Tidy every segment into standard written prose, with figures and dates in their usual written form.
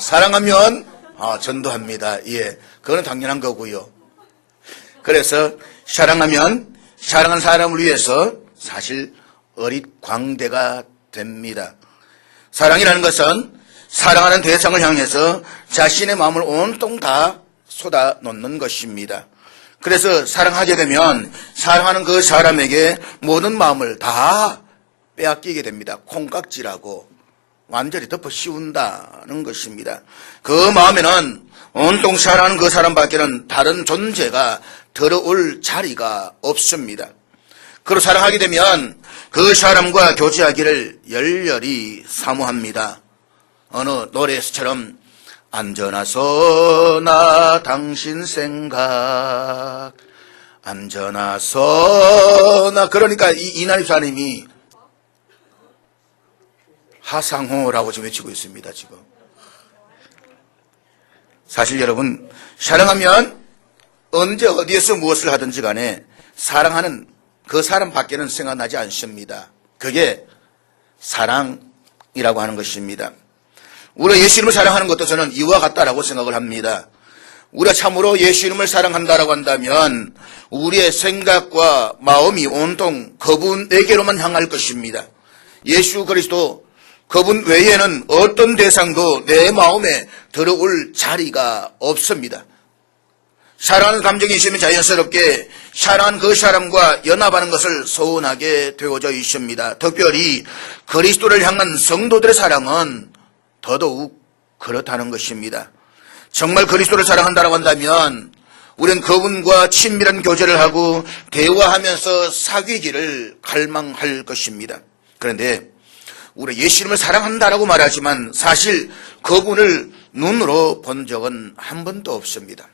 사랑하면 전도합니다. 예, 그건 당연한 거고요. 그래서 사랑하면 사랑하는 사람을 위해서 사실 어릿광대가 됩니다. 사랑이라는 것은 사랑하는 대상을 향해서 자신의 마음을 온통 다 쏟아놓는 것입니다. 그래서 사랑하게 되면 사랑하는 그 사람에게 모든 마음을 다 빼앗기게 됩니다. 콩깍지라고 완전히 덮어 씌운다는 것입니다. 그 마음에는 온통 사랑하는 그 사람밖에는 다른 존재가 들어올 자리가 없습니다. 그로 사랑하게 되면 그 사람과 교제하기를 열렬히 사모합니다. 어느 노래에서처럼 안전하소나 당신 생각 안전하소나, 그러니까 이난입사님이 하상호라고 지금 외치고 있습니다. 지금 사실 여러분, 사랑하면 언제 어디에서 무엇을 하든지 간에 사랑하는 그 사람 밖에는 생각나지 않습니다. 그게 사랑이라고 하는 것입니다. 우리가 예수 이름을 사랑하는 것도 저는 이와 같다라고 생각을 합니다. 우리가 참으로 예수 이름을 사랑한다라고 한다면 우리의 생각과 마음이 온통 그분에게로만 향할 것입니다. 예수 그리스도, 그분 외에는 어떤 대상도 내 마음에 들어올 자리가 없습니다. 사랑하는 감정이 있으면 자연스럽게 사랑하는 그 사람과 연합하는 것을 소원하게 되어져 있습니다. 특별히 그리스도를 향한 성도들의 사랑은 더더욱 그렇다는 것입니다. 정말 그리스도를 사랑한다고 한다면 우리는 그분과 친밀한 교제를 하고 대화하면서 사귀기를 갈망할 것입니다. 그런데 우리 예수 이름을 사랑한다라고 말하지만 사실 그분을 눈으로 본 적은 한 번도 없습니다.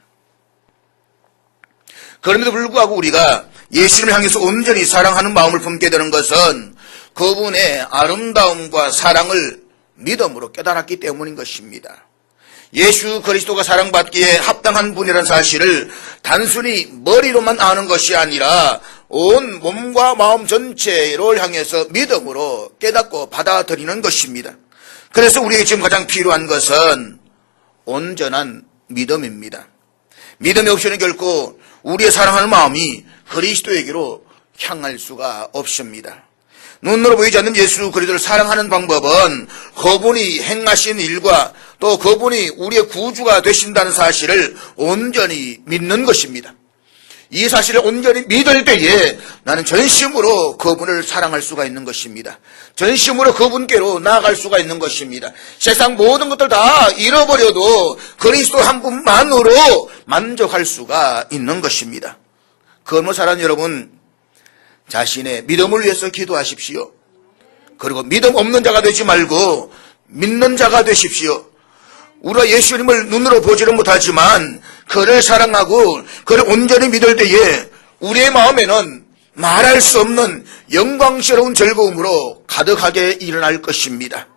그럼에도 불구하고 우리가 예수님을 향해서 온전히 사랑하는 마음을 품게 되는 것은 그분의 아름다움과 사랑을 믿음으로 깨달았기 때문인 것입니다. 예수 그리스도가 사랑받기에 합당한 분이라는 사실을 단순히 머리로만 아는 것이 아니라 온 몸과 마음 전체를 향해서 믿음으로 깨닫고 받아들이는 것입니다. 그래서 우리에게 지금 가장 필요한 것은 온전한 믿음입니다. 믿음이 없이는 결코 우리의 사랑하는 마음이 그리스도에게로 향할 수가 없습니다. 눈으로 보이지 않는 예수 그리스도를 사랑하는 방법은 그분이 행하신 일과 또 그분이 우리의 구주가 되신다는 사실을 온전히 믿는 것입니다. 이 사실을 온전히 믿을 때에 나는 전심으로 그분을 사랑할 수가 있는 것입니다. 전심으로 그분께로 나아갈 수가 있는 것입니다. 세상 모든 것들 다 잃어버려도 그리스도 한 분만으로 만족할 수가 있는 것입니다. 그러므로 사랑하는 여러분, 자신의 믿음을 위해서 기도하십시오. 그리고 믿음 없는 자가 되지 말고 믿는 자가 되십시오. 우리가 예수님을 눈으로 보지는 못하지만 그를 사랑하고 그를 온전히 믿을 때에 우리의 마음에는 말할 수 없는 영광스러운 즐거움으로 가득하게 일어날 것입니다.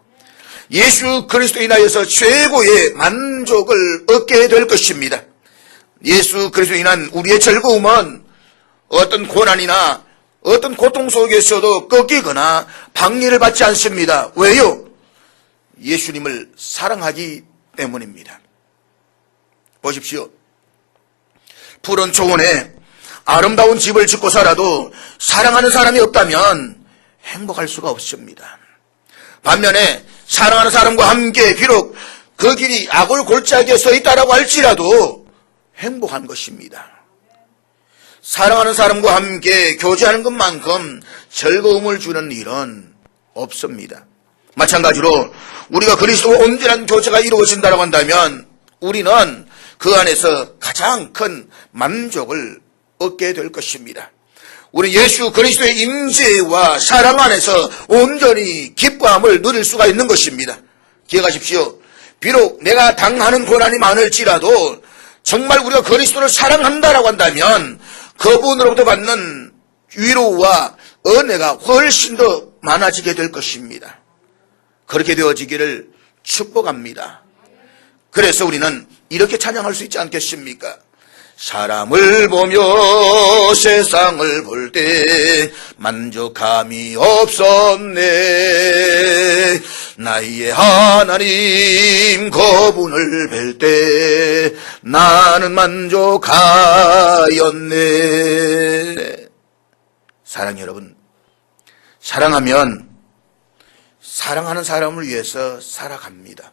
예수 그리스도에 인하여서 최고의 만족을 얻게 될 것입니다. 예수 그리스도에 인한 우리의 즐거움은 어떤 고난이나 어떤 고통 속에서도 꺾이거나 방해를 받지 않습니다. 왜요? 예수님을 사랑하기 때문입니다. 보십시오. 푸른 초원에 아름다운 집을 짓고 살아도 사랑하는 사람이 없다면 행복할 수가 없습니다. 반면에 사랑하는 사람과 함께 비록 그 길이 악을 골짜기에 서 있다라고 할지라도 행복한 것입니다. 사랑하는 사람과 함께 교제하는 것만큼 즐거움을 주는 일은 없습니다. 마찬가지로 우리가 그리스도와 온전한 교제가 이루어진다고 한다면 우리는 그 안에서 가장 큰 만족을 얻게 될 것입니다. 우리 예수 그리스도의 임재와 사랑 안에서 온전히 기뻐함을 누릴 수가 있는 것입니다. 기억하십시오. 비록 내가 당하는 고난이 많을지라도 정말 우리가 그리스도를 사랑한다라고 한다면 그분으로부터 받는 위로와 은혜가 훨씬 더 많아지게 될 것입니다. 그렇게 되어지기를 축복합니다. 그래서 우리는 이렇게 찬양할 수 있지 않겠습니까? 사람을 보며 세상을 볼 때 만족함이 없었네. 나의 하나님 그분을 뵐 때 나는 만족하였네. 사랑 여러분, 사랑하면 사랑하는 사람을 위해서 살아갑니다.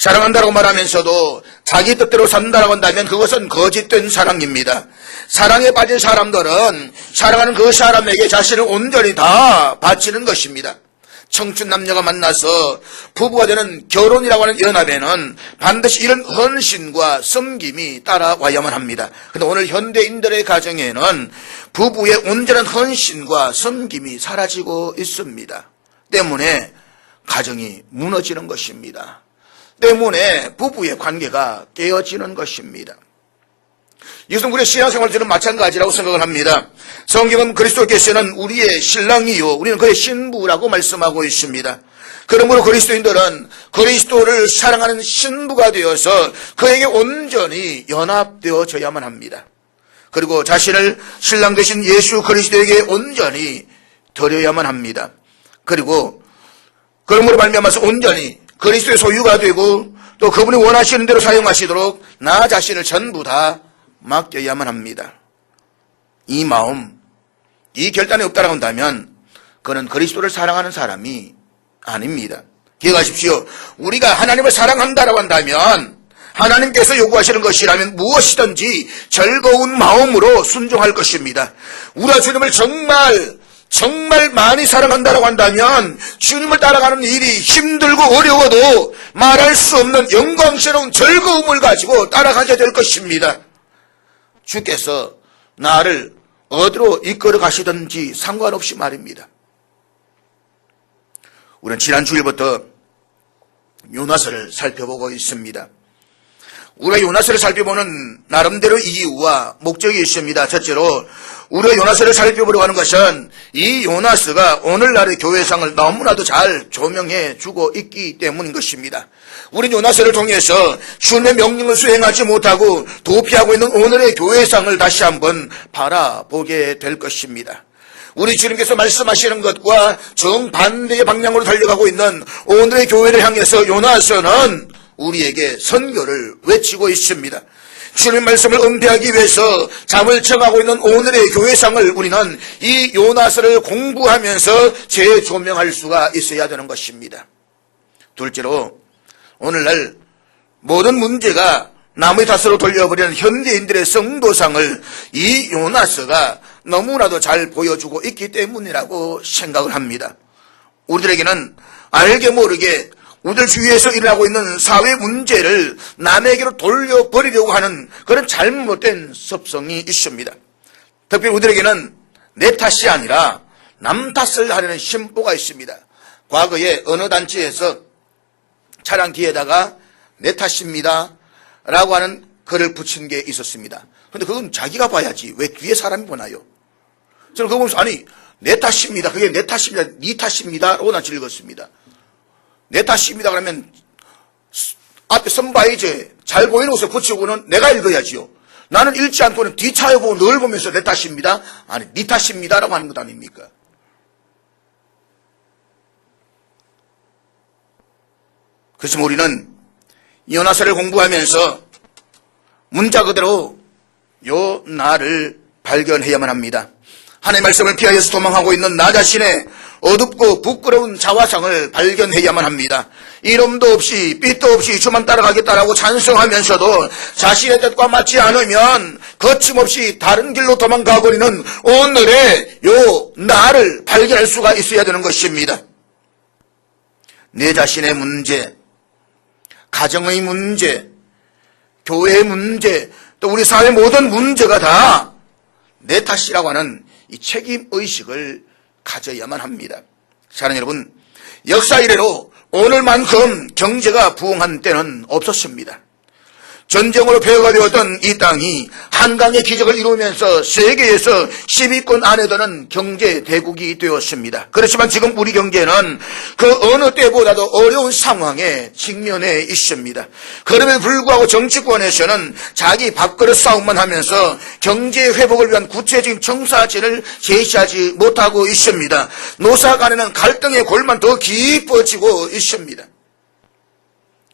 사랑한다고 말하면서도 자기 뜻대로 산다고 한다면 그것은 거짓된 사랑입니다. 사랑에 빠진 사람들은 사랑하는 그 사람에게 자신을 온전히 다 바치는 것입니다. 청춘 남녀가 만나서 부부가 되는 결혼이라고 하는 연합에는 반드시 이런 헌신과 섬김이 따라와야만 합니다. 그런데 오늘 현대인들의 가정에는 부부의 온전한 헌신과 섬김이 사라지고 있습니다. 때문에 가정이 무너지는 것입니다. 때문에 부부의 관계가 깨어지는 것입니다. 이것은 우리의 신앙생활에서는 마찬가지라고 생각을 합니다. 성경은 그리스도께서는 우리의 신랑이요 우리는 그의 신부라고 말씀하고 있습니다. 그러므로 그리스도인들은 그리스도를 사랑하는 신부가 되어서 그에게 온전히 연합되어져야만 합니다. 그리고 자신을 신랑 되신 예수 그리스도에게 온전히 드려야만 합니다. 그리고 그러므로 말미암아서 온전히 그리스도의 소유가 되고 또 그분이 원하시는 대로 사용하시도록 나 자신을 전부 다 맡겨야만 합니다. 이 마음, 이 결단이 없다라고 한다면 그는 그리스도를 사랑하는 사람이 아닙니다. 기억하십시오. 우리가 하나님을 사랑한다라고 한다면 하나님께서 요구하시는 것이라면 무엇이든지 즐거운 마음으로 순종할 것입니다. 우리가 주님을 정말 많이 사랑한다라고 한다면 주님을 따라가는 일이 힘들고 어려워도 말할 수 없는 영광스러운 즐거움을 가지고 따라가게 될 것입니다. 주께서 나를 어디로 이끌어 가시든지 상관없이 말입니다. 우리는 지난 주일부터 요나서를 살펴보고 있습니다. 우리가 요나서를 살펴보는 나름대로 이유와 목적이 있습니다. 첫째로 우리가 요나서를 살펴보려고 하는 것은 이 요나서가 오늘날의 교회상을 너무나도 잘 조명해 주고 있기 때문인 것입니다. 우리는 요나서를 통해서 주님의 명령을 수행하지 못하고 도피하고 있는 오늘의 교회상을 다시 한번 바라보게 될 것입니다. 우리 주님께서 말씀하시는 것과 정반대의 방향으로 달려가고 있는 오늘의 교회를 향해서 요나서는 우리에게 선교를 외치고 있습니다. 주님 말씀을 은폐하기 위해서 잠을 청하고 있는 오늘의 교회상을 우리는 이 요나서를 공부하면서 재조명할 수가 있어야 되는 것입니다. 둘째로 오늘날 모든 문제가 남의 탓으로 돌려버리는 현대인들의 성도상을 이 요나서가 너무나도 잘 보여주고 있기 때문이라고 생각을 합니다. 우리들에게는 알게 모르게 우리들 주위에서 일어나고 있는 사회 문제를 남에게로 돌려버리려고 하는 그런 잘못된 습성이 있습니다. 특별히 우리들에게는 내 탓이 아니라 남 탓을 하려는 심보가 있습니다. 과거에 어느 단체에서 차량 뒤에다가 내 탓입니다 라고 하는 글을 붙인 게 있었습니다. 그런데 그건 자기가 봐야지 왜 뒤에 사람이 보나요? 저는 그거 보면서 아니 내 탓입니다. 그게 내 탓입니다. 네 탓입니다 라고 난 읽었습니다. 내 탓입니다 그러면 앞에 선바이제 잘 보이는 곳에 붙이고는 내가 읽어야지요. 나는 읽지 않고는 뒤차에 보고 늘 보면서 내 탓입니다. 아니 네 탓입니다 라고 하는 것 아닙니까? 그래서 우리는 요나서를 공부하면서 문자 그대로 요 나를 발견해야만 합니다. 하나님의 말씀을 피하여서 도망하고 있는 나 자신의 어둡고 부끄러운 자화상을 발견해야만 합니다. 이름도 없이 삐도 없이 주만 따라가겠다라고 찬성하면서도 자신의 뜻과 맞지 않으면 거침없이 다른 길로 도망가버리는 오늘의 요 나를 발견할 수가 있어야 되는 것입니다. 내 자신의 문제, 가정의 문제, 교회의 문제, 또 우리 사회 모든 문제가 다 내 탓이라고 하는 이 책임의식을 가져야만 합니다. 사랑하는 여러분, 역사 이래로 오늘만큼 경제가 부흥한 때는 없었습니다. 전쟁으로 폐허가 되었던 이 땅이 한강의 기적을 이루면서 세계에서 10위권 안에 드는 경제 대국이 되었습니다. 그렇지만 지금 우리 경제는 그 어느 때보다도 어려운 상황에 직면해 있습니다. 그럼에도 불구하고 정치권에서는 자기 밥그릇 싸움만 하면서 경제 회복을 위한 구체적인 청사진을 제시하지 못하고 있습니다. 노사 간에는 갈등의 골만 더 깊어지고 있습니다.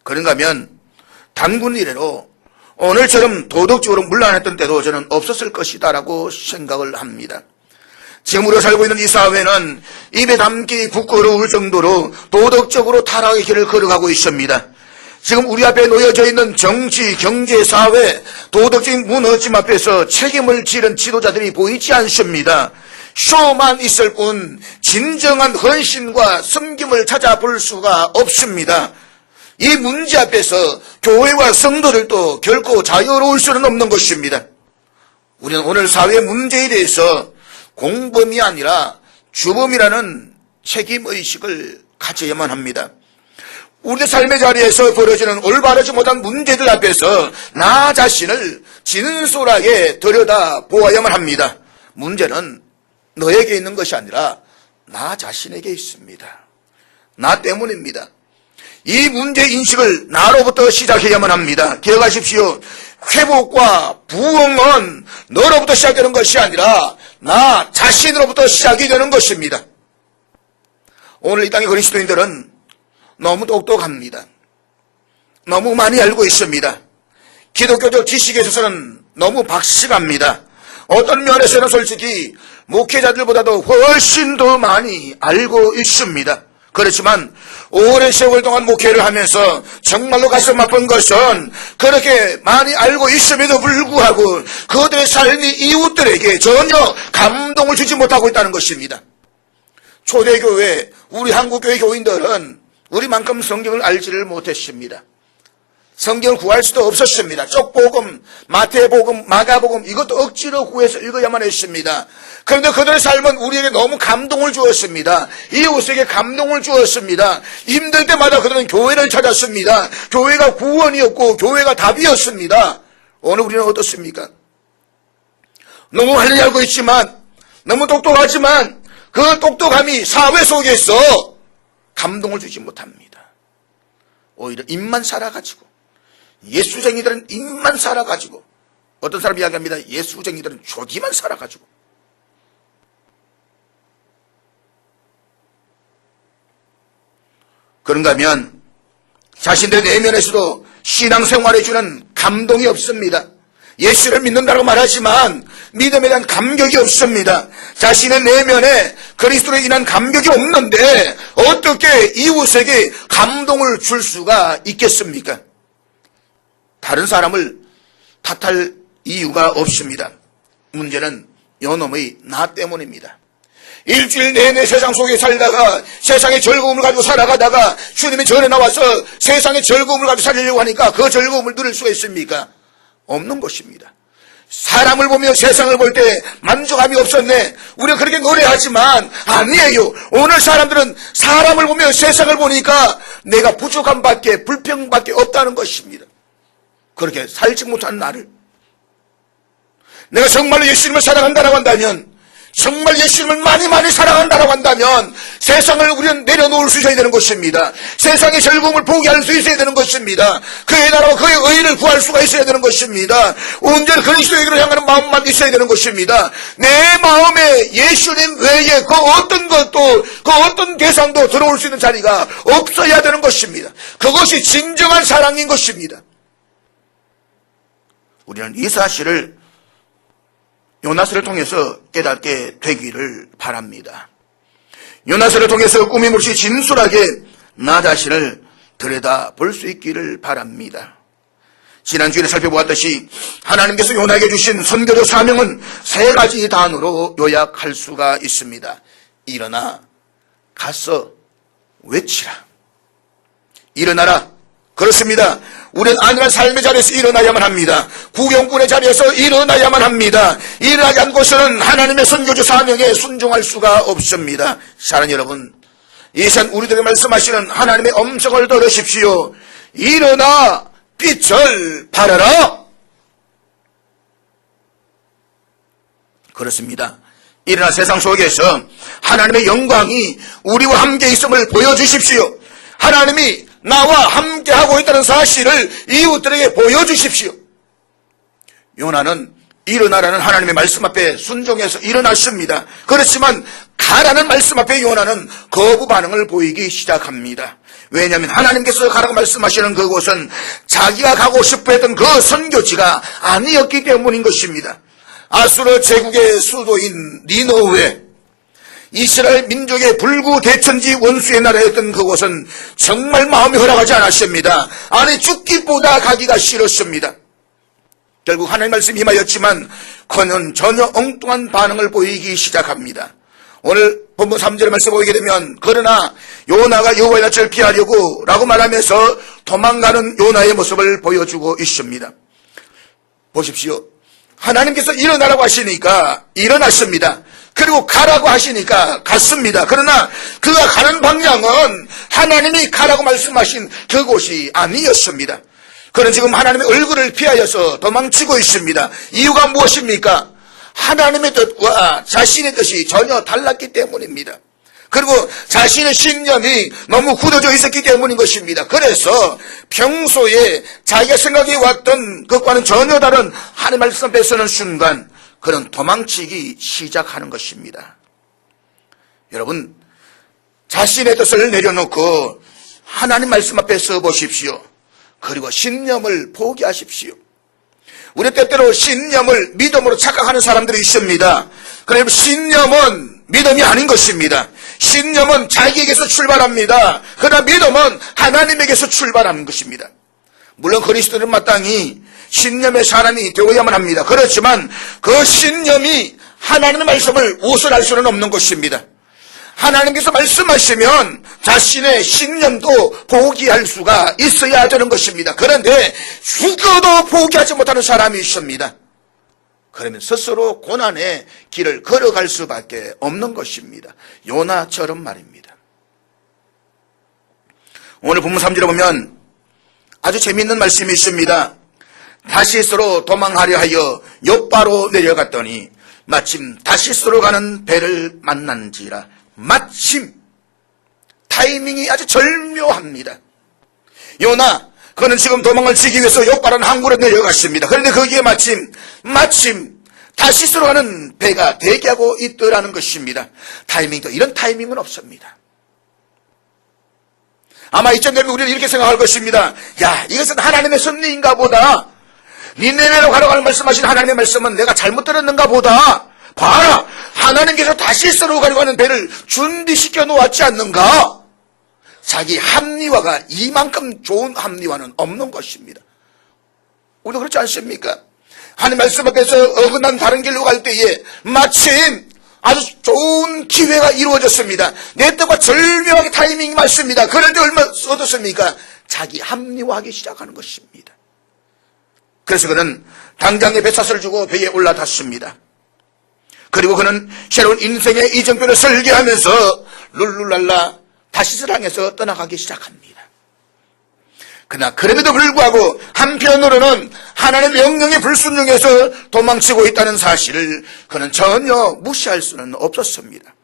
그런가 하면 단군 이래로 오늘처럼 도덕적으로 문란했던 때도 저는 없었을 것이다라고 생각을 합니다. 지금 우리가 살고 있는 이 사회는 입에 담기 부끄러울 정도로 도덕적으로 타락의 길을 걸어가고 있습니다. 지금 우리 앞에 놓여져 있는 정치, 경제, 사회, 도덕적인 무너짐 앞에서 책임을 지는 지도자들이 보이지 않습니다. 쇼만 있을 뿐 진정한 헌신과 섬김을 찾아볼 수가 없습니다. 이 문제 앞에서 교회와 성도들도 결코 자유로울 수는 없는 것입니다. 우리는 오늘 사회 문제에 대해서 공범이 아니라 주범이라는 책임의식을 가져야만 합니다. 우리의 삶의 자리에서 벌어지는 올바르지 못한 문제들 앞에서 나 자신을 진솔하게 들여다보아야만 합니다. 문제는 너에게 있는 것이 아니라 나 자신에게 있습니다. 나 때문입니다. 이 문제인식을 나로부터 시작해야만 합니다. 기억하십시오. 회복과 부흥은 너로부터 시작되는 것이 아니라 나 자신으로부터 시작이 되는 것입니다. 오늘 이 땅의 그리스도인들은 너무 똑똑합니다. 너무 많이 알고 있습니다. 기독교적 지식에 있어서는 너무 박식합니다. 어떤 면에서는 솔직히 목회자들보다도 훨씬 더 많이 알고 있습니다. 그렇지만 오랜 세월 동안 목회를 하면서 정말로 가슴 아픈 것은 그렇게 많이 알고 있음에도 불구하고 그들의 삶이 이웃들에게 전혀 감동을 주지 못하고 있다는 것입니다. 초대교회, 우리 한국교회 교인들은 우리만큼 성경을 알지를 못했습니다. 성경을 구할 수도 없었습니다. 쪽복음, 마태복음, 마가복음 이것도 억지로 구해서 읽어야만 했습니다. 그런데 그들의 삶은 우리에게 너무 감동을 주었습니다. 이웃에게 감동을 주었습니다. 힘들 때마다 그들은 교회를 찾았습니다. 교회가 구원이었고 교회가 답이었습니다. 오늘 우리는 어떻습니까? 너무 많이 알고 있지만, 너무 똑똑하지만 그 똑똑함이 사회 속에서 감동을 주지 못합니다. 오히려 입만 살아가지고, 예수쟁이들은 입만 살아가지고, 어떤 사람 이야기합니다. 예수쟁이들은 조기만 살아가지고. 그런가 하면 자신들 내면에서도 신앙생활에 주는 감동이 없습니다. 예수를 믿는다고 말하지만 믿음에 대한 감격이 없습니다. 자신의 내면에 그리스도로 인한 감격이 없는데 어떻게 이웃에게 감동을 줄 수가 있겠습니까? 다른 사람을 탓할 이유가 없습니다. 문제는 요놈의 나 때문입니다. 일주일 내내 세상 속에 살다가 세상의 즐거움을 가지고 살아가다가 주님의 전에 나와서 세상의 즐거움을 가지고 살려고 하니까 그 즐거움을 누릴 수가 있습니까? 없는 것입니다. 사람을 보며 세상을 볼 때 만족함이 없었네. 우리가 그렇게 노래하지만 아니에요. 오늘 사람들은 사람을 보며 세상을 보니까 내가 부족함밖에 불평밖에 없다는 것입니다. 그렇게 살지 못한 나를 내가 정말로 예수님을 사랑한다고 한다면, 정말 예수님을 많이 사랑한다고 한다면 세상을 우리는 내려놓을 수 있어야 되는 것입니다. 세상의 즐거움을 포기할 수 있어야 되는 것입니다. 그의 나라와 그의 의를 구할 수가 있어야 되는 것입니다. 온전히 그리스도에게로 향하는 마음만 있어야 되는 것입니다. 내 마음에 예수님 외에 그 어떤 것도, 그 어떤 대상도 들어올 수 있는 자리가 없어야 되는 것입니다. 그것이 진정한 사랑인 것입니다. 우리는 이 사실을 요나스를 통해서 깨닫게 되기를 바랍니다. 요나스를 통해서 꾸밈없이 진솔하게 나 자신을 들여다볼 수 있기를 바랍니다. 지난주에 살펴보았듯이 하나님께서 요나에게 주신 선교적 사명은 세 가지 단어로 요약할 수가 있습니다. 일어나 가서 외치라. 일어나라. 그렇습니다. 우리는 안일한 삶의 자리에서 일어나야만 합니다. 구경꾼의 자리에서 일어나야만 합니다. 일어나지 않고서는 하나님의 선교주 사명에 순종할 수가 없습니다. 사랑하는 여러분, 이 시간 우리들에게 말씀하시는 하나님의 음성을 들으십시오. 일어나 빛을 발하라. 그렇습니다. 이러나 세상 속에서 하나님의 영광이 우리와 함께 있음을 보여주십시오. 하나님이 나와 함께하고 있다는 사실을 이웃들에게 보여주십시오. 요나는 일어나라는 하나님의 말씀 앞에 순종해서 일어났습니다. 그렇지만 가라는 말씀 앞에 요나는 거부 반응을 보이기 시작합니다. 왜냐하면 하나님께서 가라고 말씀하시는 그곳은 자기가 가고 싶어 했던 그 선교지가 아니었기 때문인 것입니다. 아수르 제국의 수도인 니느웨, 이스라엘 민족의 불구 대천지 원수의 나라였던 그곳은 정말 마음이 허락하지 않았습니다. 아니 죽기보다 가기가 싫었습니다. 결국 하나님 말씀이 임하였지만 그는 전혀 엉뚱한 반응을 보이기 시작합니다. 오늘 본문 3절의 말씀 보게 되면 그러나 요나가 여호와의 낯을 피하려고 라고 말하면서 도망가는 요나의 모습을 보여주고 있습니다. 보십시오. 하나님께서 일어나라고 하시니까 일어났습니다. 그리고 가라고 하시니까 갔습니다. 그러나 그가 가는 방향은 하나님이 가라고 말씀하신 그곳이 아니었습니다. 그는 지금 하나님의 얼굴을 피하여서 도망치고 있습니다. 이유가 무엇입니까? 하나님의 뜻과 자신의 뜻이 전혀 달랐기 때문입니다. 그리고 자신의 신념이 너무 굳어져 있었기 때문인 것입니다. 그래서 평소에 자기가 생각해 왔던 것과는 전혀 다른 하나님 말씀 앞에 서는 순간 그는 도망치기 시작하는 것입니다. 여러분, 자신의 뜻을 내려놓고 하나님 말씀 앞에 서 보십시오. 그리고 신념을 포기하십시오. 우리 때때로 신념을 믿음으로 착각하는 사람들이 있습니다. 그러나 신념은 믿음이 아닌 것입니다. 신념은 자기에게서 출발합니다. 그러나 믿음은 하나님에게서 출발하는 것입니다. 물론 그리스도는 마땅히 신념의 사람이 되어야만 합니다. 그렇지만 그 신념이 하나님의 말씀을 우선할 수는 없는 것입니다. 하나님께서 말씀하시면 자신의 신념도 포기할 수가 있어야 되는 것입니다. 그런데 죽어도 포기하지 못하는 사람이 있습니다. 그러면 스스로 고난의 길을 걸어갈 수밖에 없는 것입니다. 요나처럼 말입니다. 오늘 본문 3절에 보면 아주 재미있는 말씀이 있습니다. 다시스로 도망하려 하여 욥바로 내려갔더니 마침 다시스로 가는 배를 만난지라. 마침 타이밍이 아주 절묘합니다. 요나, 그는 지금 도망을 치기 위해서 욥바라는 항구로 내려갔습니다. 그런데 거기에 마침 다시스로 가는 배가 대기하고 있더라는 것입니다. 타이밍도 이런 타이밍은 없습니다. 아마 이쯤 되면 우리는 이렇게 생각할 것입니다. 야, 이것은 하나님의 섭리인가 보다. 니네베로 가라고 하는 말씀하신 하나님의 말씀은 내가 잘못 들었는가 보다. 봐라, 하나님께서 다시스로 가려고 하는 배를 준비시켜 놓았지 않는가? 자기 합리화가 이만큼 좋은 합리화는 없는 것입니다. 우리도 그렇지 않습니까? 하나님 말씀 앞에서 어긋난 다른 길로 갈 때에 마침 아주 좋은 기회가 이루어졌습니다. 내 뜻과 절묘하게 타이밍이 맞습니다. 그런데 얼마나 얻었습니까? 자기 합리화하기 시작하는 것입니다. 그래서 그는 당장에 배차서를 주고 배에 올라탔습니다. 그리고 그는 새로운 인생의 이정표를 설계하면서 룰루랄라 다시스를 향해서 떠나가기 시작합니다. 그러나 그럼에도 불구하고 한편으로는 하나님의 명령에 불순종해서 도망치고 있다는 사실을 그는 전혀 무시할 수는 없었습니다.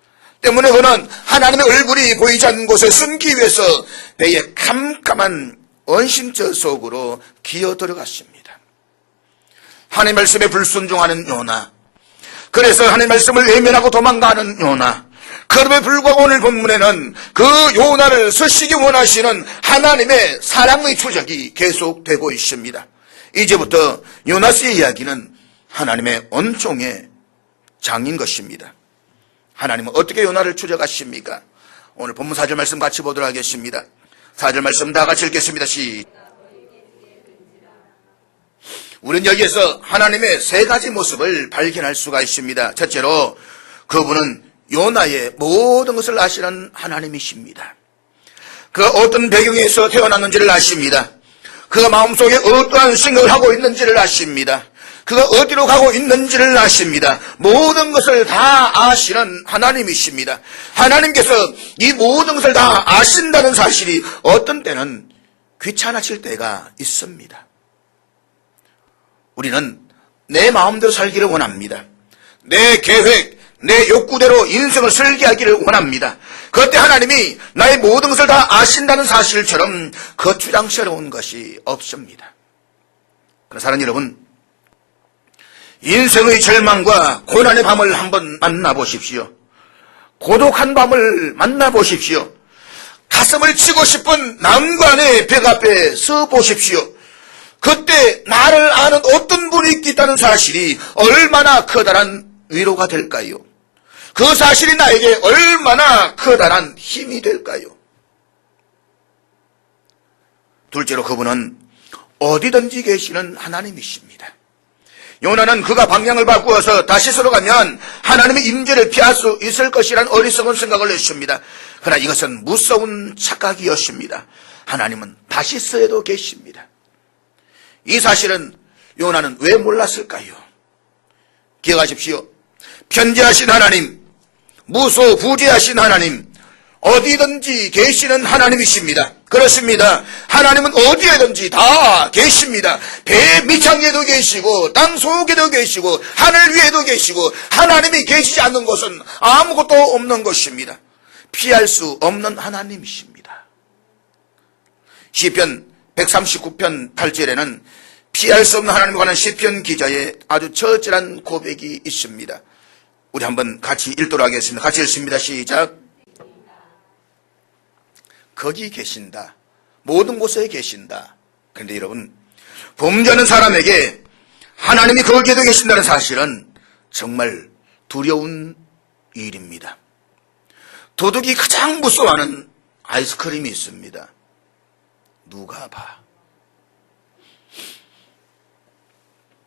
때문에 그는 하나님의 얼굴이 보이지 않는 곳에 숨기 위해서 배의 캄캄한 원심처 속으로 기어 들어갔습니다. 하나님 말씀에 불순종하는 요나, 그래서 하나님 말씀을 외면하고 도망가는 요나, 그럼에 불구하고 오늘 본문에는 그 요나를 서시기 원하시는 하나님의 사랑의 추적이 계속되고 있습니다. 이제부터 요나스의 이야기는 하나님의 언총의 장인 것입니다. 하나님은 어떻게 요나를 추적하십니까? 오늘 본문 4절 말씀 같이 보도록 하겠습니다. 4절 말씀 다 같이 읽겠습니다. 우리는 여기에서 하나님의 세 가지 모습을 발견할 수가 있습니다. 첫째로 그분은 요나의 모든 것을 아시는 하나님이십니다. 그가 어떤 배경에서 태어났는지를 아십니다. 그가 마음속에 어떠한 생각을 하고 있는지를 아십니다. 그가 어디로 가고 있는지를 아십니다. 모든 것을 다 아시는 하나님이십니다. 하나님께서 이 모든 것을 다 아신다는 사실이 어떤 때는 귀찮아질 때가 있습니다. 우리는 내 마음대로 살기를 원합니다. 내 계획, 내 욕구대로 인생을 설계하기를 원합니다. 그때 하나님이 나의 모든 것을 다 아신다는 사실처럼 거추장스러운 것이 없습니다. 그러나 사랑하는 여러분, 인생의 절망과 고난의 밤을 한번 만나보십시오. 고독한 밤을 만나보십시오. 가슴을 치고 싶은 난관의 벽 앞에 서 보십시오. 그때 나를 아는 어떤 분이 있다는 사실이 얼마나 커다란 위로가 될까요? 그 사실이 나에게 얼마나 커다란 힘이 될까요? 둘째로 그분은 어디든지 계시는 하나님이십니다. 요나는 그가 방향을 바꾸어서 다시스로 가면 하나님의 임재를 피할 수 있을 것이란 어리석은 생각을 했습니다. 그러나 이것은 무서운 착각이었습니다. 하나님은 다시스에도 계십니다. 이 사실은 요나는 왜 몰랐을까요? 기억하십시오. 편지하신 하나님, 무소부재하신 하나님, 어디든지 계시는 하나님이십니다. 그렇습니다. 하나님은 어디에든지 다 계십니다. 배 밑창에도 계시고 땅 속에도 계시고 하늘 위에도 계시고 하나님이 계시지 않는 곳은 아무것도 없는 것입니다. 피할 수 없는 하나님이십니다. 시편 139편 8절에는 피할 수 없는 하나님에 관한 시편 기자의 아주 처절한 고백이 있습니다. 우리 한번 같이 읽도록 하겠습니다. 같이 읽습니다. 시작. 거기 계신다. 모든 곳에 계신다. 그런데 여러분, 범죄하는 사람에게 하나님이 거기에도 계신다는 사실은 정말 두려운 일입니다. 도둑이 가장 무서워하는 아이스크림이 있습니다. 누가 봐.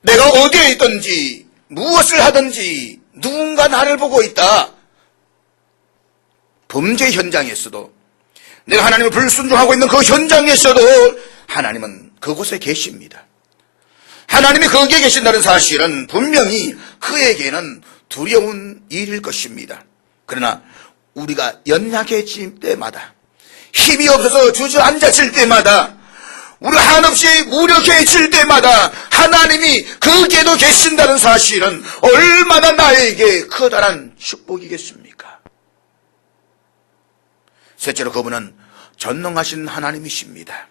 내가 어디에 있든지 무엇을 하든지 누군가 나를 보고 있다. 범죄 현장에서도 내가 하나님을 불순종하고 있는 그 현장에서도 하나님은 그곳에 계십니다. 하나님이 거기에 계신다는 사실은 분명히 그에게는 두려운 일일 것입니다. 그러나 우리가 연약해질 때마다, 힘이 없어서 주저앉아질 때마다, 우리가 한없이 무력해질 때마다 하나님이 거기에도 계신다는 사실은 얼마나 나에게 커다란 축복이겠습니까? 셋째로 그분은 전능하신 하나님이십니다.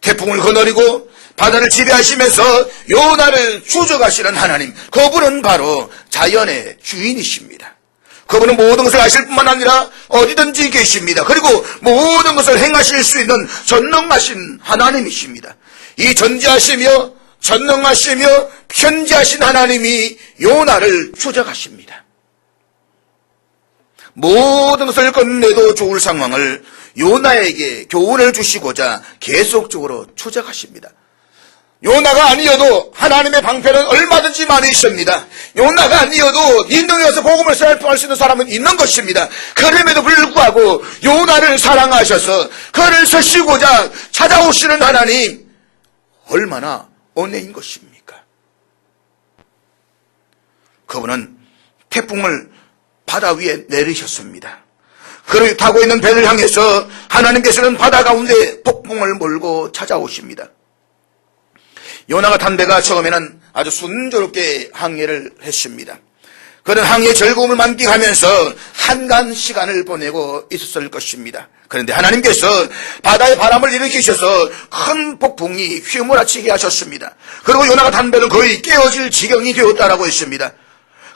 태풍을 거느리고 바다를 지배하시면서 요나를 추적하시는 하나님, 그분은 바로 자연의 주인이십니다. 그분은 모든 것을 아실 뿐만 아니라 어디든지 계십니다. 그리고 모든 것을 행하실 수 있는 전능하신 하나님이십니다. 이 전지하시며 전능하시며 편지하신 하나님이 요나를 추적하십니다. 모든 것을 끝내도 좋을 상황을 요나에게 교훈을 주시고자 계속적으로 추적하십니다. 요나가 아니어도 하나님의 방편은 얼마든지 많이 있습니다. 요나가 아니어도 니느웨에 와서 복음을 선포할 수 있는 사람은 있는 것입니다. 그럼에도 불구하고 요나를 사랑하셔서 그를 쓰시고자 찾아오시는 하나님, 얼마나 은혜인 것입니까? 그분은 태풍을 바다 위에 내리셨습니다. 그를 타고 있는 배를 향해서 하나님께서는 바다 가운데 폭풍을 몰고 찾아오십니다. 요나가 탄 배가 처음에는 아주 순조롭게 항해를 했습니다. 그는 항해의 즐거움을 만끽하면서 한간 시간을 보내고 있었을 것입니다. 그런데 하나님께서 바다의 바람을 일으키셔서 큰 폭풍이 휘몰아치게 하셨습니다. 그리고 요나가 탄 배는 거의 깨어질 지경이 되었다라고 했습니다.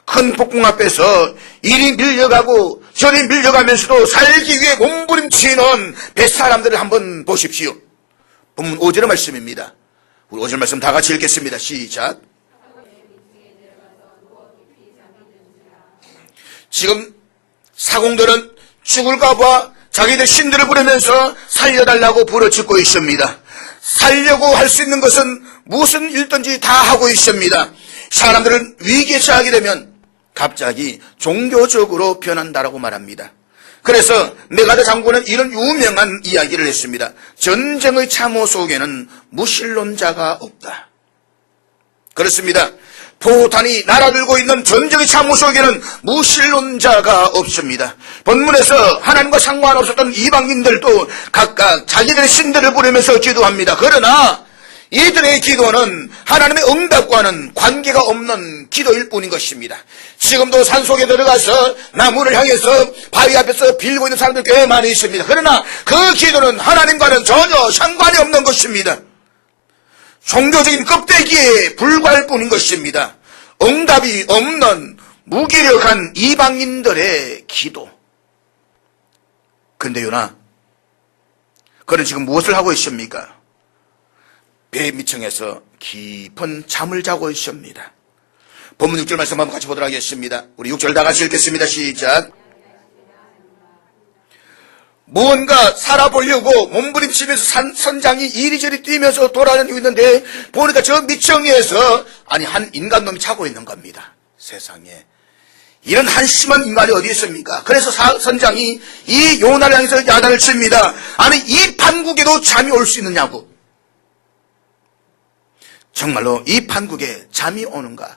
큰 폭풍 앞에서 이리 밀려가고 저리 밀려가면서도 살기 위해 몸부림치는 뱃사람들을 한번 보십시오. 본문 5절의 말씀입니다. 우리 5절 말씀 다 같이 읽겠습니다. 시작. 지금 사공들은 죽을까 봐 자기들 신들을 부르면서 살려달라고 부르짖고 있습니다. 살려고 할 수 있는 것은 무슨 일든지 다 하고 있습니다. 사람들은 위기에 처하게 되면 갑자기 종교적으로 변한다라고 말합니다. 그래서 메가드 장군은 이런 유명한 이야기를 했습니다. 전쟁의 참호 속에는 무신론자가 없다. 그렇습니다. 포탄이 날아들고 있는 전쟁의 참호 속에는 무신론자가 없습니다. 본문에서 하나님과 상관없었던 이방인들도 각각 자기들의 신들을 부르면서 기도합니다. 그러나 이들의 기도는 하나님의 응답과는 관계가 없는 기도일 뿐인 것입니다. 지금도 산속에 들어가서 나무를 향해서 바위 앞에서 빌고 있는 사람들 꽤 많이 있습니다. 그러나 그 기도는 하나님과는 전혀 상관이 없는 것입니다. 종교적인 껍데기에 불과할 뿐인 것입니다. 응답이 없는 무기력한 이방인들의 기도. 그런데 요나, 그는 지금 무엇을 하고 있습니까? 배 밑층에서 깊은 잠을 자고 있습니다. 본문 6절 말씀 한번 같이 보도록 하겠습니다. 우리 6절 다 같이 읽겠습니다. 시작. 무언가 살아보려고 몸부림치면서 선장이 이리저리 뛰면서 돌아다니고 있는데 보니까 저 밑층에서 한 인간놈이 자고 있는 겁니다. 세상에. 이런 한심한 인간이 어디 있습니까? 그래서 선장이 이 요나를 향해서 야단을 칩니다. 아니, 이 판국에도 잠이 올 수 있느냐고. 정말로 이 판국에 잠이 오는가?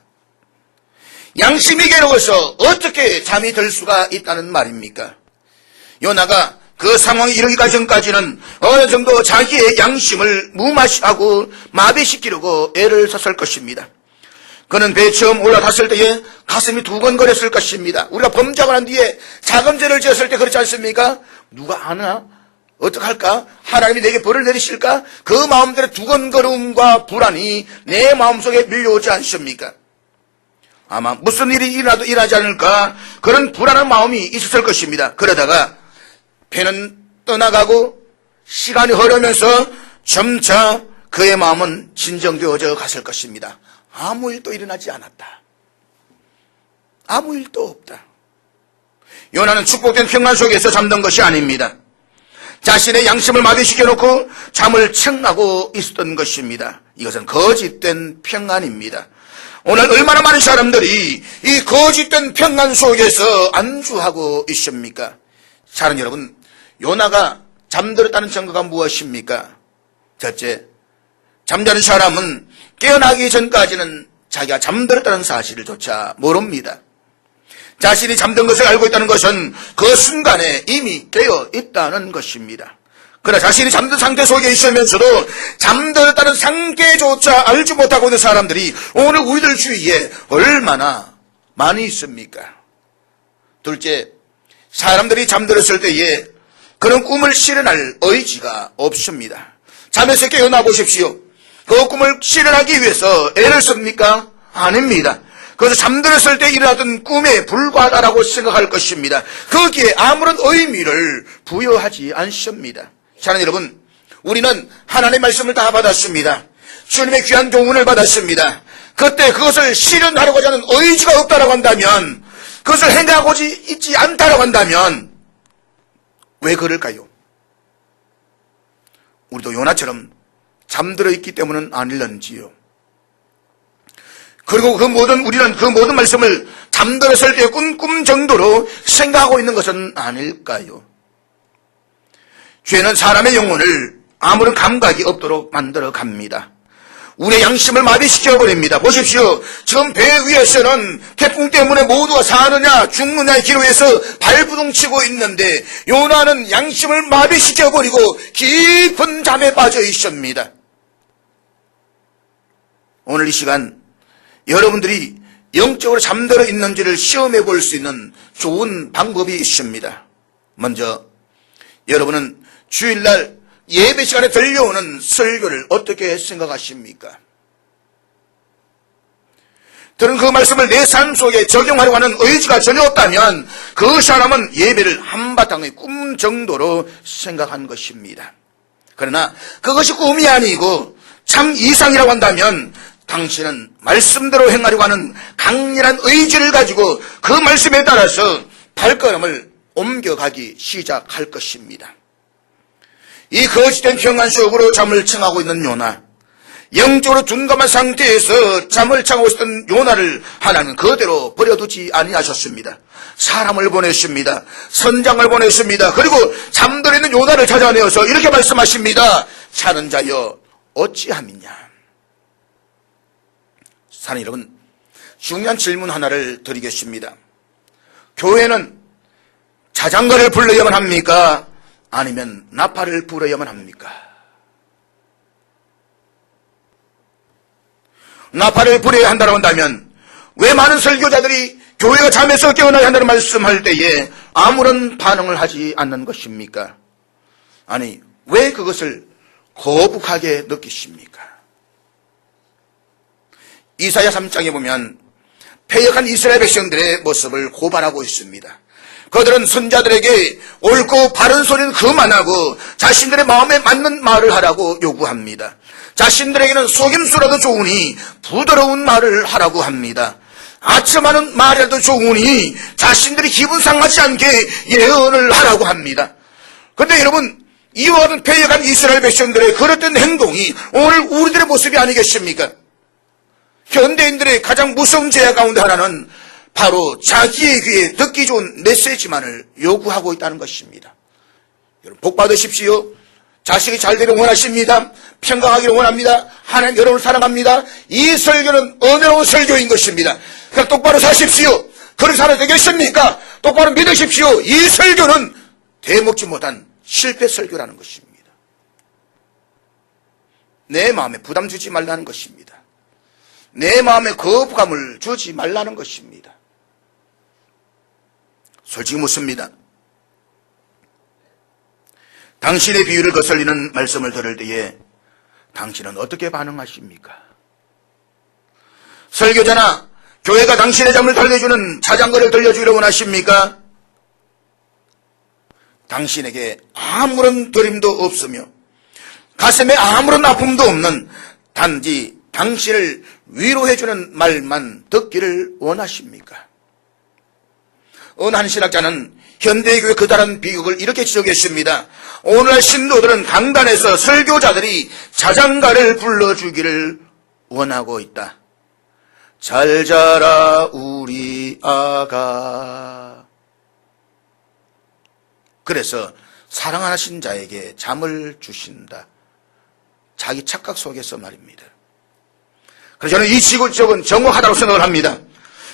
양심이 괴로워서 어떻게 잠이 들 수가 있다는 말입니까? 요나가 그 상황에 이르기까지 전까지는 어느 정도 자기의 양심을 무마시하고 마비시키려고 애를 썼을 것입니다. 그는 배에 처음 올라탔을 때에 가슴이 두근거렸을 것입니다. 우리가 범죄를 한 뒤에 작은 죄를 지었을 때 그렇지 않습니까? 누가 아나? 어떡할까? 하나님이 내게 벌을 내리실까? 그 마음대로 두근거림과 불안이 내 마음속에 밀려오지 않습니까? 아마 무슨 일이 일어나지 않을까? 그런 불안한 마음이 있었을 것입니다. 그러다가 배는 떠나가고 시간이 흐르면서 점차 그의 마음은 진정되어져 갔을 것입니다. 아무 일도 일어나지 않았다. 아무 일도 없다. 요나는 축복된 평안 속에서 잠든 것이 아닙니다. 자신의 양심을 마비시켜놓고 잠을 청하고 있었던 것입니다. 이것은 거짓된 평안입니다. 오늘 얼마나 많은 사람들이 이 거짓된 평안 속에서 안주하고 있습니까? 사랑하는 여러분, 요나가 잠들었다는 증거가 무엇입니까? 첫째, 잠자는 사람은 깨어나기 전까지는 자기가 잠들었다는 사실을조차 모릅니다. 자신이 잠든 것을 알고 있다는 것은 그 순간에 이미 깨어 있다는 것입니다. 그러나 자신이 잠든 상태 속에 있으면서도 잠들었다는 상태조차 알지 못하고 있는 사람들이 오늘 우리들 주위에 얼마나 많이 있습니까? 둘째, 사람들이 잠들었을 때에 그런 꿈을 실현할 의지가 없습니다. 잠에서 깨어나 보십시오. 그 꿈을 실현하기 위해서 애를 씁니까? 아닙니다. 그래서 잠들었을 때 일어나던 꿈에 불과하다라고 생각할 것입니다. 거기에 아무런 의미를 부여하지 않습니다. 사랑하는 여러분, 우리는 하나님의 말씀을 다 받았습니다. 주님의 귀한 교훈을 받았습니다. 그때 그것을 실현하려고 하는 의지가 없다라고 한다면, 그것을 행하고 있지 않다라고 한다면 왜 그럴까요? 우리도 요나처럼 잠들어 있기 때문은 아닐런지요. 그리고 우리는 그 모든 말씀을 잠들었을 때 꿈 정도로 생각하고 있는 것은 아닐까요? 죄는 사람의 영혼을 아무런 감각이 없도록 만들어 갑니다. 우리의 양심을 마비시켜버립니다. 보십시오. 지금 배 위에서는 태풍 때문에 모두가 사느냐 죽느냐의 기로에서 발부둥치고 있는데 요나는 양심을 마비시켜버리고 깊은 잠에 빠져 있습니다. 오늘 이 시간 여러분들이 영적으로 잠들어 있는지를 시험해 볼 수 있는 좋은 방법이 있습니다. 먼저 여러분은 주일날 예배 시간에 들려오는 설교를 어떻게 생각하십니까? 들은 그 말씀을 내 삶 속에 적용하려고 하는 의지가 전혀 없다면 그 사람은 예배를 한바탕의 꿈 정도로 생각한 것입니다. 그러나 그것이 꿈이 아니고 참 이상이라고 한다면 당신은 말씀대로 행하려고 하는 강렬한 의지를 가지고 그 말씀에 따라서 발걸음을 옮겨가기 시작할 것입니다. 이 거짓된 평안 속으로 잠을 청하고 있는 요나, 영적으로 둔감한 상태에서 잠을 청하고 있었던 요나를 하나님은 그대로 버려두지 아니하셨습니다. 사람을 보냈습니다. 선장을 보냈습니다. 그리고 잠들어 있는 요나를 찾아내어서 이렇게 말씀하십니다. 자는 자여 어찌함이냐. 사랑하는 여러분, 중요한 질문 하나를 드리겠습니다. 교회는 자장가를 불러야만 합니까? 아니면 나팔을 불어야만 합니까? 나팔을 불어야 한다고 한다면 왜 많은 설교자들이 교회가 잠에서 깨어나야 한다는 말씀할 때에 아무런 반응을 하지 않는 것입니까? 아니, 왜 그것을 거북하게 느끼십니까? 이사야 3장에 보면 패역한 이스라엘 백성들의 모습을 고발하고 있습니다. 그들은 선자들에게 옳고 바른 소리는 그만하고 자신들의 마음에 맞는 말을 하라고 요구합니다. 자신들에게는 속임수라도 좋으니 부드러운 말을 하라고 합니다. 아첨하는 말이라도 좋으니 자신들이 기분 상하지 않게 예언을 하라고 합니다. 그런데 여러분, 이와 같은 패역한 이스라엘 백성들의 그릇된 행동이 오늘 우리들의 모습이 아니겠습니까? 현대인들의 가장 무서운 죄악 가운데 하나는 바로 자기의 귀에 듣기 좋은 메시지만을 요구하고 있다는 것입니다. 여러분, 복 받으십시오. 자식이 잘 되길 원하십니다. 평강하기를 원합니다. 하나님 여러분을 사랑합니다. 이 설교는 은혜로운 설교인 것입니다. 그럼 똑바로 사십시오. 그렇게 살아야 되겠습니까? 똑바로 믿으십시오. 이 설교는 되먹지 못한 실패 설교라는 것입니다. 내 마음에 부담 주지 말라는 것입니다. 내 마음에 거부감을 주지 말라는 것입니다. 솔직히 묻습니다. 당신의 비유를 거슬리는 말씀을 들을 때에 당신은 어떻게 반응하십니까? 설교자나 교회가 당신의 잠을 달래주는 자장가를 들려주기를 원하십니까? 당신에게 아무런 드림도 없으며 가슴에 아무런 아픔도 없는 단지 당신을 위로해주는 말만 듣기를 원하십니까? 어느 한 신학자는 현대교회 그다란 비극을 이렇게 지적했습니다. 오늘날 신도들은 강단에서 설교자들이 자장가를 불러주기를 원하고 있다. 잘 자라 우리 아가. 그래서 사랑하신 자에게 잠을 주신다. 자기 착각 속에서 말입니다. 그래서 저는 이 지구적은 정확하다고 생각을 합니다.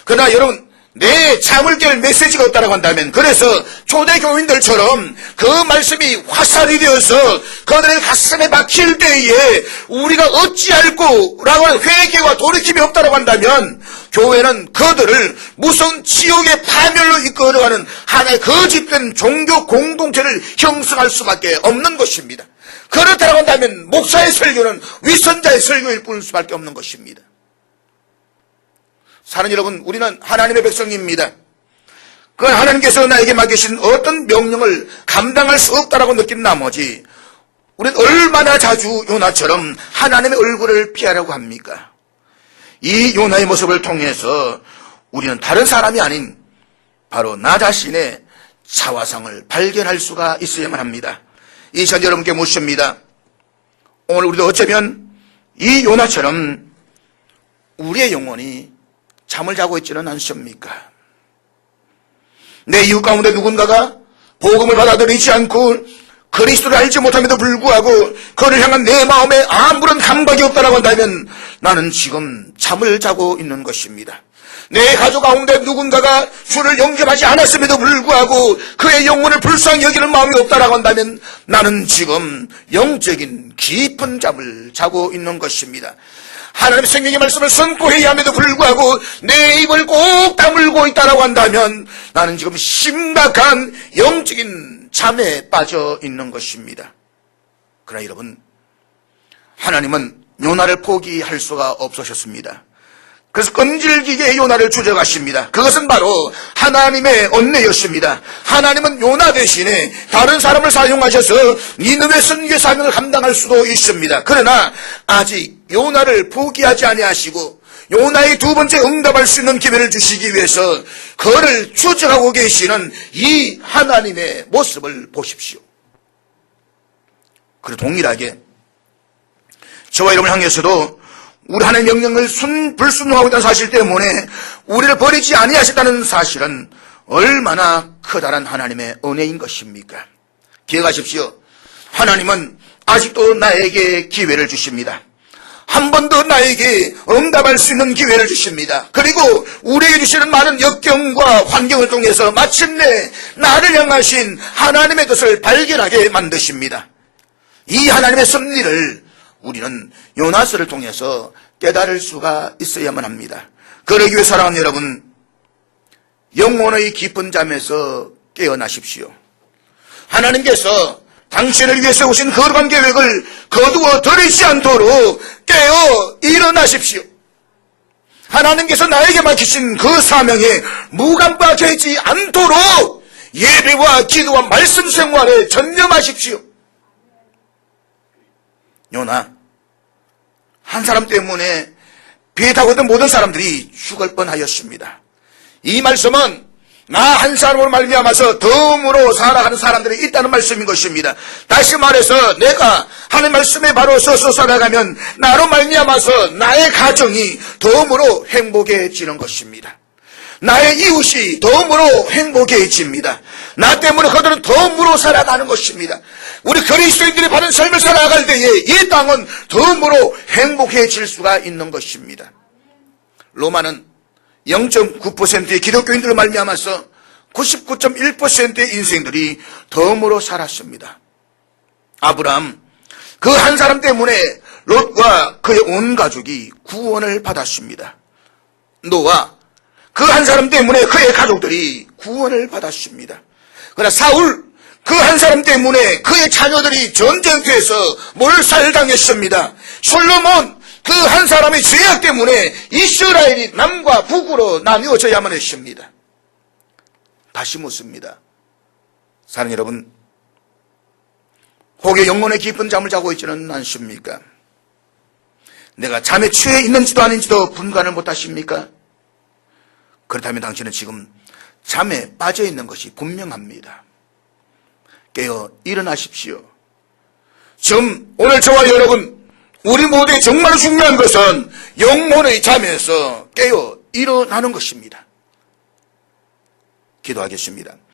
그러나 여러분, 내 잠을 깰 메시지가 없다고 한다면, 그래서 초대교인들처럼 그 말씀이 화살이 되어서 그들의 가슴에 박힐 때에 우리가 어찌할꼬 라고 하는 회개와 돌이킴이 없다고 한다면, 교회는 그들을 무서운 지옥의 파멸로 이끌어가는 하나의 거짓된 종교 공동체를 형성할 수밖에 없는 것입니다. 그렇다고 한다면 목사의 설교는 위선자의 설교일 뿐일 수밖에 없는 것입니다. 사랑하는 여러분, 우리는 하나님의 백성입니다. 그 하나님께서 나에게 맡기신 어떤 명령을 감당할 수 없다라고 느낀 나머지 우리는 얼마나 자주 요나처럼 하나님의 얼굴을 피하려고 합니까? 이 요나의 모습을 통해서 우리는 다른 사람이 아닌 바로 나 자신의 자화상을 발견할 수가 있어야만 합니다. 이 시간 여러분께 묻습니다. 오늘 우리도 어쩌면 이 요나처럼 우리의 영혼이 잠을 자고 있지는 않습니까? 내 이웃 가운데 누군가가 복음을 받아들이지 않고 그리스도를 알지 못함에도 불구하고 그를 향한 내 마음에 아무런 감각이 없다고 한다면 나는 지금 잠을 자고 있는 것입니다. 내 가족 가운데 누군가가 주를 영접하지 않았음에도 불구하고 그의 영혼을 불쌍히 여기는 마음이 없다고 한다면 나는 지금 영적인 깊은 잠을 자고 있는 것입니다. 하나님의 생명의 말씀을 선포해야 함에도 불구하고 내 입을 꼭 다물고 있다고 한다면 나는 지금 심각한 영적인 잠에 빠져 있는 것입니다. 그러나 여러분, 하나님은 요나를 포기할 수가 없으셨습니다. 그래서 끈질기게 요나를 추적하십니다. 그것은 바로 하나님의 언내였습니다. 하나님은 요나 대신에 다른 사람을 사용하셔서 니느웨 선교 사명을 감당할 수도 있습니다. 그러나 아직 요나를 포기하지 아니하시고 요나의 두 번째 응답할 수 있는 기회를 주시기 위해서 그를 추적하고 계시는 이 하나님의 모습을 보십시오. 그리고 동일하게 저와 여러분을 향해서도 우리 하나님의 명령을 불순종하고 있다는 사실 때문에 우리를 버리지 아니하셨다는 사실은 얼마나 커다란 하나님의 은혜인 것입니까? 기억하십시오. 하나님은 아직도 나에게 기회를 주십니다. 한 번 더 나에게 응답할 수 있는 기회를 주십니다. 그리고 우리에게 주시는 많은 역경과 환경을 통해서 마침내 나를 향하신 하나님의 뜻을 발견하게 만드십니다. 이 하나님의 섭리를 우리는 요나서를 통해서 깨달을 수가 있어야만 합니다. 그러기 위해 사랑하는 여러분, 영혼의 깊은 잠에서 깨어나십시오. 하나님께서 당신을 위해 세우신 거룩한 계획을 거두어 들이지 않도록 깨어 일어나십시오. 하나님께서 나에게 맡기신 그 사명에 무감각해지지 않도록 예배와 기도와 말씀 생활에 전념하십시오. 요나, 한 사람 때문에 배 타고 있던 모든 사람들이 죽을 뻔하였습니다. 이 말씀은 나 한 사람으로 말미암아서 덤으로 살아가는 사람들이 있다는 말씀인 것입니다. 다시 말해서 내가 하나님 말씀에 바로 서서 살아가면 나로 말미암아서 나의 가정이 덤으로 행복해지는 것입니다. 나의 이웃이 덤으로 행복해집니다. 나 때문에 그들은 덤으로 살아가는 것입니다. 우리 그리스도인들이 바른 삶을 살아갈 때에 이 땅은 덤으로 행복해질 수가 있는 것입니다. 로마는 0.9%의 기독교인들로 말미암아서 99.1%의 인생들이 덤으로 살았습니다. 아브라함, 그 한 사람 때문에 롯과 그의 온 가족이 구원을 받았습니다. 노아, 그 한 사람 때문에 그의 가족들이 구원을 받았습니다. 그러나 사울, 그 한 사람 때문에 그의 자녀들이 전쟁터에서 몰살당했습니다. 솔로몬, 그 한 사람의 죄악 때문에 이스라엘이 남과 북으로 나뉘어져야만 했습니다. 다시 묻습니다. 사랑하는 여러분, 혹여 영혼의 깊은 잠을 자고 있지는 않습니까? 내가 잠에 취해 있는지도 아닌지도 분간을 못하십니까? 그렇다면 당신은 지금 잠에 빠져 있는 것이 분명합니다. 깨어 일어나십시오. 지금 오늘 저와 여러분, 우리 모두의 정말 중요한 것은 영혼의 잠에서 깨어 일어나는 것입니다. 기도하겠습니다.